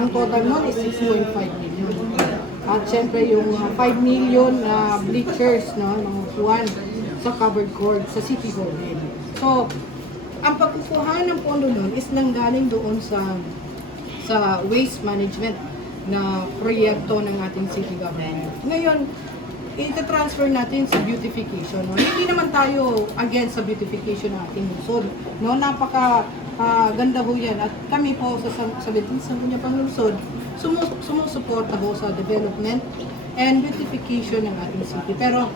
Ang total nun is 6.5 million. At syempre yung 5 million na bleachers, no, mga upuan sa covered court sa City Hall din. So, ang pagkukuha ng pondo nun is nanggaling doon sa waste management na proyekto ng ating city government. Ngayon, ita-transfer natin sa beautification. No? Hindi naman tayo against sa beautification ng ating lungsod. No? Napaka ganda ho yan. At kami po sa 17 Sangguniang Panglungsod, sumusuporta ho sa development and beautification ng ating city. Pero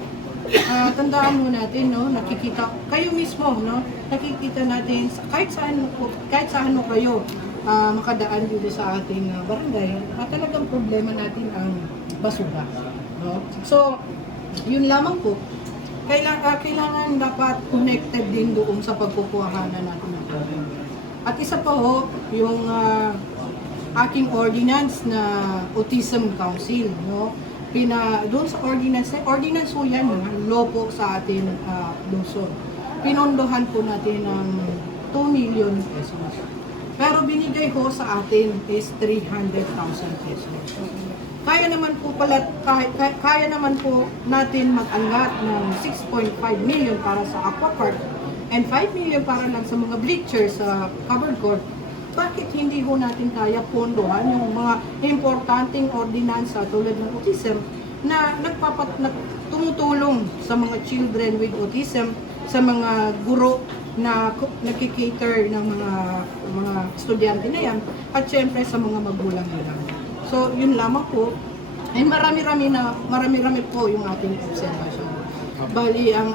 tandaan mo natin, no, nakikita kayo mismo, no, nakikita natin kahit saan mo kayo makadaan dito sa ating barangay, talagang problema natin ang basura, no. So, yun lamang po. Kailangan dapat connected din doon sa pagkukuhanan natin ng pondo. At isa pa ho, yung aking ordinance na Autism Council, no? Doon sa ordinance po yan, law po sa ating lungsod. Pinondohan po natin ng 2 million pesos. Pero binigay ho sa atin is 300,000 pesos. Kaya naman po natin mag-angat ng 6.5 million para sa aqua park and 5 million para lang sa mga bleachers sa covered court. Bakit hindi ho natin kaya pondohan yung mga importanteng ordinansa tulad ng autism na tumutulong sa mga children with autism, sa mga guro na nakikater ng mga estudyante na yan, at syempre sa mga magulang nila. So, yun lamang po. And marami-rami po yung ating observation. Bali, ang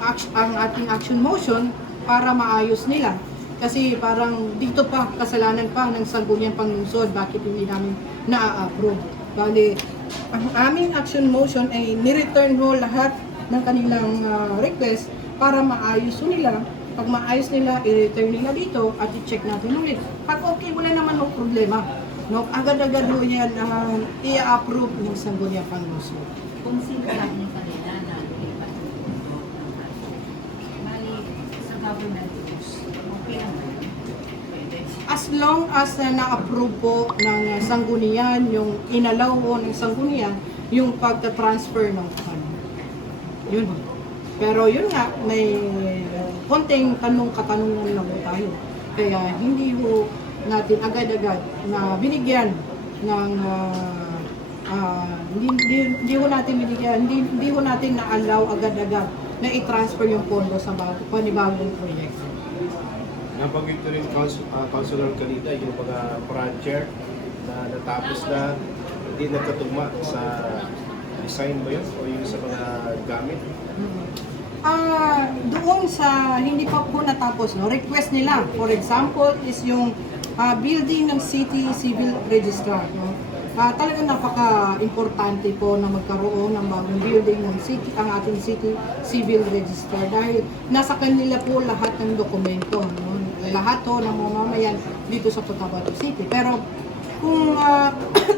ating action motion para maayos nila. Kasi parang dito pa, kasalanan pa ng Sangguniang Panglungsod, bakit hindi namin na-approve. Bali, ang aming action motion ay ni-return ho lahat ng kanilang request para maayos ho nila. Pag maayos nila, i-return nila dito at i-check natin ulit. Pag okay, wala naman ho problema. No, agad-agad ho yan i-approve ng Sangguniang Panglungsod. Kung sino lang yung kanila na lumipat. Bali, sa government rules, okay lang ba yun? Pwede. As long as na-approve po ng sanggunian, yung inalaw po ng sanggunian, yung pagta-transfer ng fund. Yun. Pero yun nga, may konting katanungan lang po tayo. Kaya hindi po natin agad-agad na binigyan ng hindi ho natin binigyan, hindi ho natin na-allow agad-agad na i-transfer yung pondo sa panibagong proyekto. Nabanggit ko rin Councilor kanina yung mga project na natapos na hindi nagkatugma sa design ba yun o yung sa mga gamit? Doon sa hindi pa po natapos, no, request nila, for example, is yung building ng City Civil Registrar. No? Talagang napaka-importante po na magkaroon ng bagong building ng ang ating City Civil Registrar dahil nasa kanila po lahat ng dokumento. No? Lahat to ng mamamayan dito sa Cotabato City. Pero kung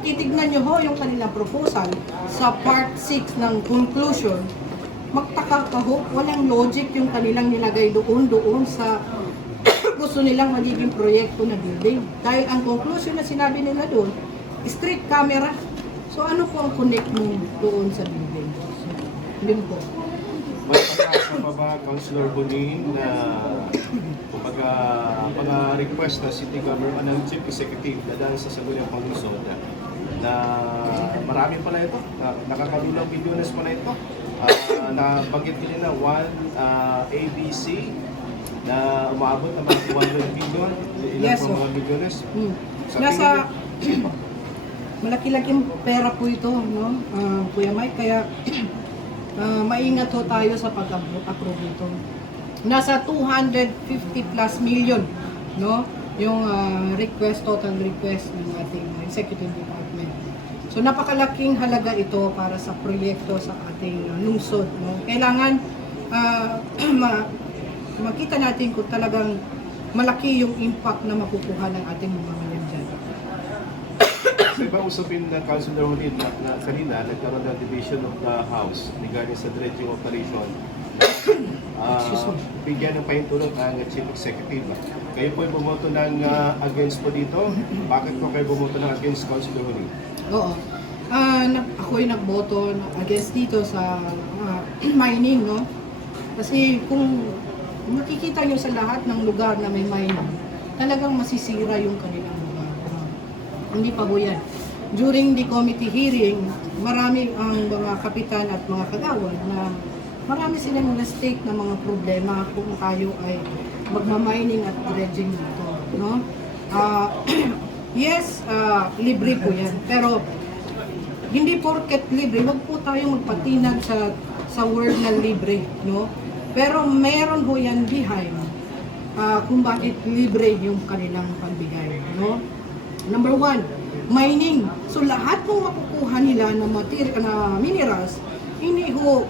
titignan nyo ho yung kanilang proposal sa part 6 ng conclusion, magtaka ka ho, walang logic yung kanilang nilagay doon sa gusto nilang magiging proyekto na building. Dahil ang conclusion na sinabi nila doon, street camera. So ano po ang connect mo doon sa building? So, yun po. May pagkasa pa ba, Councilor Bonin, na mga request na City Government ng Chief Executive na dahil sa Sangguniang Panglungsod na marami pala ito, nakakabilang bilyones pala ito. Nabanggit nila na ABC na umaabot ng mga 200 billion, ilan Yes, po mga bilyones. Nasa malaki-laking pera po ito, no? Kuya Mike, kaya maingat ho tayo sa pag-approve nito. Nasa 250 plus million, no? Yung total request ng ating executive department. So napakalaking halaga ito para sa proyekto sa ating lungsod, no? Kailangan makita natin kung talagang malaki yung impact na makukuha ng ating mga mayan dyan. Sa iba usapin na Councilor Bonin na kanina, nagkaroon ng division of the House regarding sa dredging operation. bigyan ng pahintulot ang Chief Executive. Kayo po ay bumoto ng against po dito. Bakit po kayo bumoto ng against, Councilor Honey? Oo. Ako'y nagboto against dito sa mining, no? Kasi kung makikita nyo sa lahat ng lugar na may mining, talagang masisira yung kanilang lugar. Hindi pa ho yan. During the committee hearing, marami ang mga kapitan at mga kagawad na marami silang na-stake na mga problema kung tayo ay magmamining at dredging dito, no? Yes, libre po yan. Pero hindi porket libre, wag po tayo magpatinag sa word na libre, no? Pero meron ho yan behind kung bakit libre yung kanilang pagbigay, no? Number one, mining. So lahat ng makukuha nila na minerals, hindi ho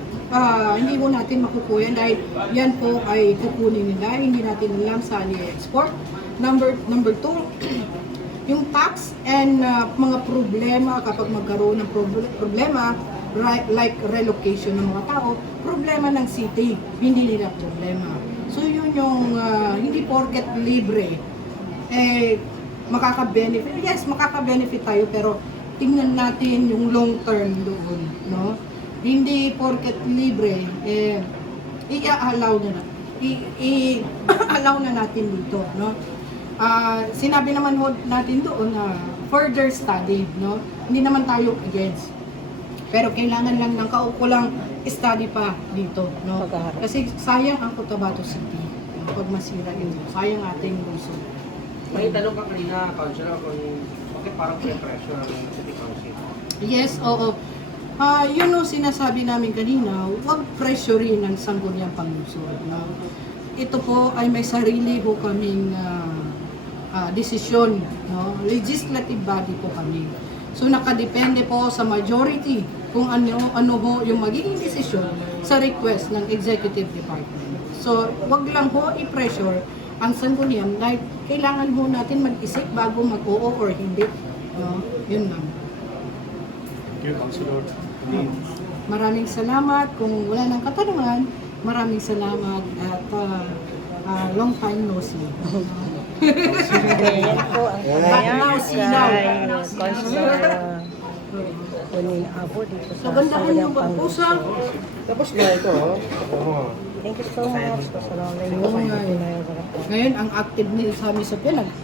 natin makukuha yan dahil yan po ay kukunin nila, hindi natin alam saan i-export. Number two, yung tax and mga problema kapag magkaroon ng problema like relocation ng mga tao, problema ng city, hindi nila problema. So yun yung hindi porket libre, makaka-benefit. Yes, makaka-benefit tayo pero tingnan natin yung long term doon, no? Hindi porket libre, i-allow na natin dito, no? Sinabi naman natin doon na further study, no? Hindi naman tayo against. Pero kailangan lang ng kaukulang study pa dito, no? Kasi sayang ang Cotabato City pag masira ito. Sayang ating lungsod. May tanong ka kanina, Councilor, kung bakit parang pressure ang City Council? Yes, oo. Yun o sinasabi namin kanina, huwag pressurein ang sangguniang panglungsod. No? Ito po ay may sarili ho kaming desisyon. No? Legislative body po kami. So nakadepende po sa majority kung ano ho yung magiging desisyon sa request ng Executive Department. So wag lang ho i-pressure ang sangguniang dahil kailangan ho natin mag-isip bago mag-oo or hindi. No? Yun lang. Thank you, Councilor. Maraming salamat. Kung wala nang katanungan, maraming salamat at long time no see. Yan po ang Now, sinaw. Consular Kunin Abo dito So, sa gandahan Sangguniang yung mag-usap. Tapos na ito, Thank you so much. Pasalamat Oo nga eh. Ngayon, ang active nila sa amin sa Pianag,